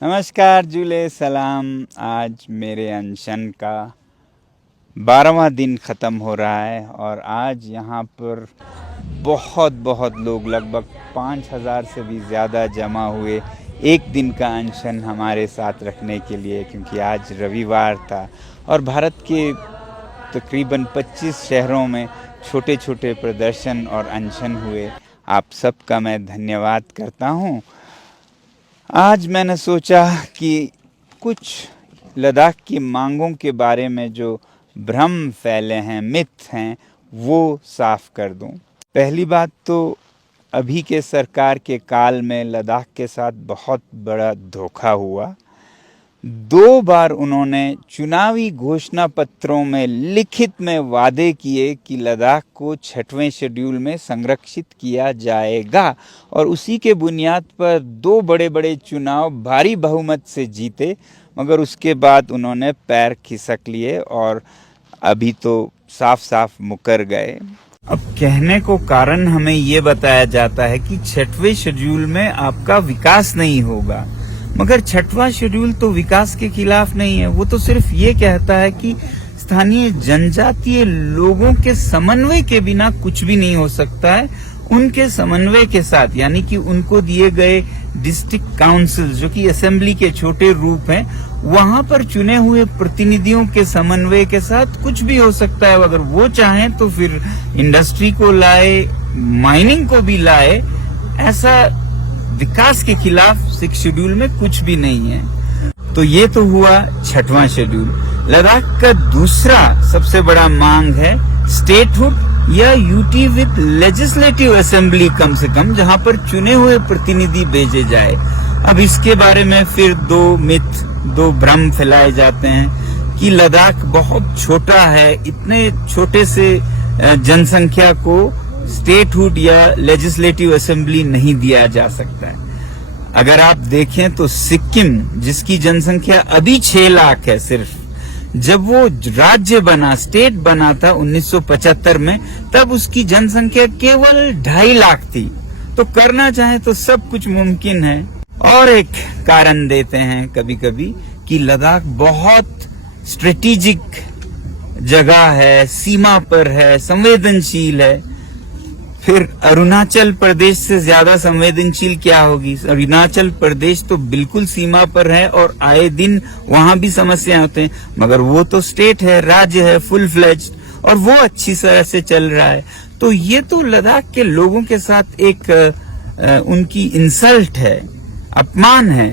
नमस्कार जुले सलाम। आज मेरे अनशन का 12वां दिन ख़त्म हो रहा है और आज यहाँ पर बहुत लोग, लगभग 5,000 से भी ज़्यादा जमा हुए एक दिन का अनशन हमारे साथ रखने के लिए, क्योंकि आज रविवार था और भारत के तकरीबन 25 शहरों में छोटे छोटे प्रदर्शन और अनशन हुए। आप सबका मैं धन्यवाद करता हूँ। आज मैंने सोचा कि कुछ लद्दाख की मांगों के बारे में जो भ्रम फैले हैं, मिथ हैं, वो साफ कर दूं। पहली बात तो अभी के सरकार के काल में लद्दाख के साथ बहुत बड़ा धोखा हुआ। 2 बार उन्होंने चुनावी घोषणा पत्रों में लिखित में वादे किए कि लद्दाख को 6वें शेड्यूल में संरक्षित किया जाएगा और उसी के बुनियाद पर 2 बड़े चुनाव भारी बहुमत से जीते, मगर उसके बाद उन्होंने पैर खिसक लिए और अभी तो साफ मुकर गए। अब कहने को कारण हमें ये बताया जाता है कि 6वें शेड्यूल में आपका विकास नहीं होगा, मगर 6वां शेड्यूल तो विकास के खिलाफ नहीं है। वो तो सिर्फ ये कहता है कि स्थानीय जनजातीय लोगों के समन्वय के बिना कुछ भी नहीं हो सकता है। उनके समन्वय के साथ, यानी कि उनको दिए गए डिस्ट्रिक्ट काउंसिल जो कि असेंबली के छोटे रूप हैं, वहां पर चुने हुए प्रतिनिधियों के समन्वय के साथ कुछ भी हो सकता है। अगर वो चाहें तो फिर इंडस्ट्री को लाए, माइनिंग को भी लाए। ऐसा विकास के खिलाफ 6 शेड्यूल में कुछ भी नहीं है। तो ये तो हुआ 6वां शेड्यूल। लद्दाख का दूसरा सबसे बड़ा मांग है स्टेटहुड या यूटी विद लेजिस्लेटिव असेंबली, कम से कम जहां पर चुने हुए प्रतिनिधि भेजे जाए। अब इसके बारे में फिर 2 मिथ, 2 भ्रम फैलाए जाते हैं कि लद्दाख बहुत छोटा है, इतने छोटे से जनसंख्या को स्टेटहुड या लेजिस्लेटिव असेंबली नहीं दिया जा सकता है। अगर आप देखें तो सिक्किम, जिसकी जनसंख्या अभी 6 लाख है सिर्फ, जब वो राज्य बना, स्टेट बना था 1975 में, तब उसकी जनसंख्या केवल 2.5 लाख थी। तो करना चाहे तो सब कुछ मुमकिन है। और एक कारण देते हैं कभी कभी कि लद्दाख बहुत स्ट्रेटेजिक जगह है, सीमा पर है, संवेदनशील है। फिर अरुणाचल प्रदेश से ज्यादा संवेदनशील क्या होगी? अरुणाचल प्रदेश तो बिल्कुल सीमा पर है और आए दिन वहां भी समस्याएं होते हैं, मगर वो तो स्टेट है, राज्य है, फुल फ्लेज्ड, और वो अच्छी तरह से चल रहा है। तो ये तो लद्दाख के लोगों के साथ एक उनकी इंसल्ट है, अपमान है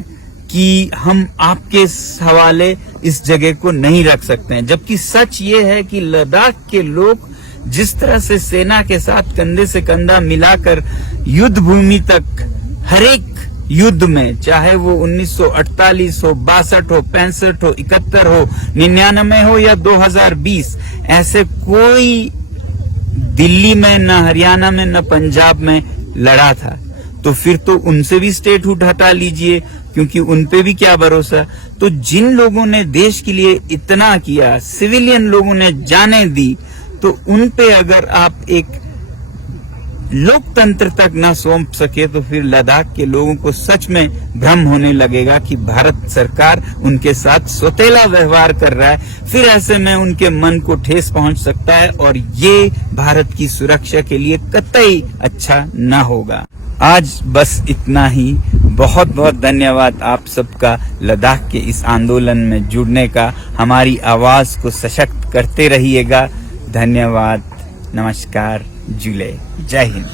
कि हम आपके हवाले इस जगह को नहीं रख सकते हैं। जबकि सच ये है कि लद्दाख के लोग जिस तरह से सेना के साथ कंधे से कंधा मिलाकर युद्ध भूमि तक, हर एक युद्ध में, चाहे वो 1948 हो, 62 हो, 65 हो, 71 हो, 99 हो या 2020, ऐसे कोई दिल्ली में, न हरियाणा में, न पंजाब में लड़ा था। तो फिर तो उनसे भी स्टेटहुड हटा लीजिए, क्योंकि उनपे भी क्या भरोसा। तो जिन लोगों ने देश के लिए इतना किया, सिविलियन लोगों ने जानें दी, तो उन पे अगर आप एक लोकतंत्र तक ना सौंप सके तो फिर लद्दाख के लोगों को सच में भ्रम होने लगेगा कि भारत सरकार उनके साथ सौतेला व्यवहार कर रहा है। फिर ऐसे में उनके मन को ठेस पहुंच सकता है और ये भारत की सुरक्षा के लिए कतई अच्छा न होगा। आज बस इतना ही। बहुत धन्यवाद आप सबका लद्दाख के इस आंदोलन में जुड़ने का। हमारी आवाज को सशक्त करते रहिएगा। धन्यवाद। नमस्कार। जुले। जय हिंद।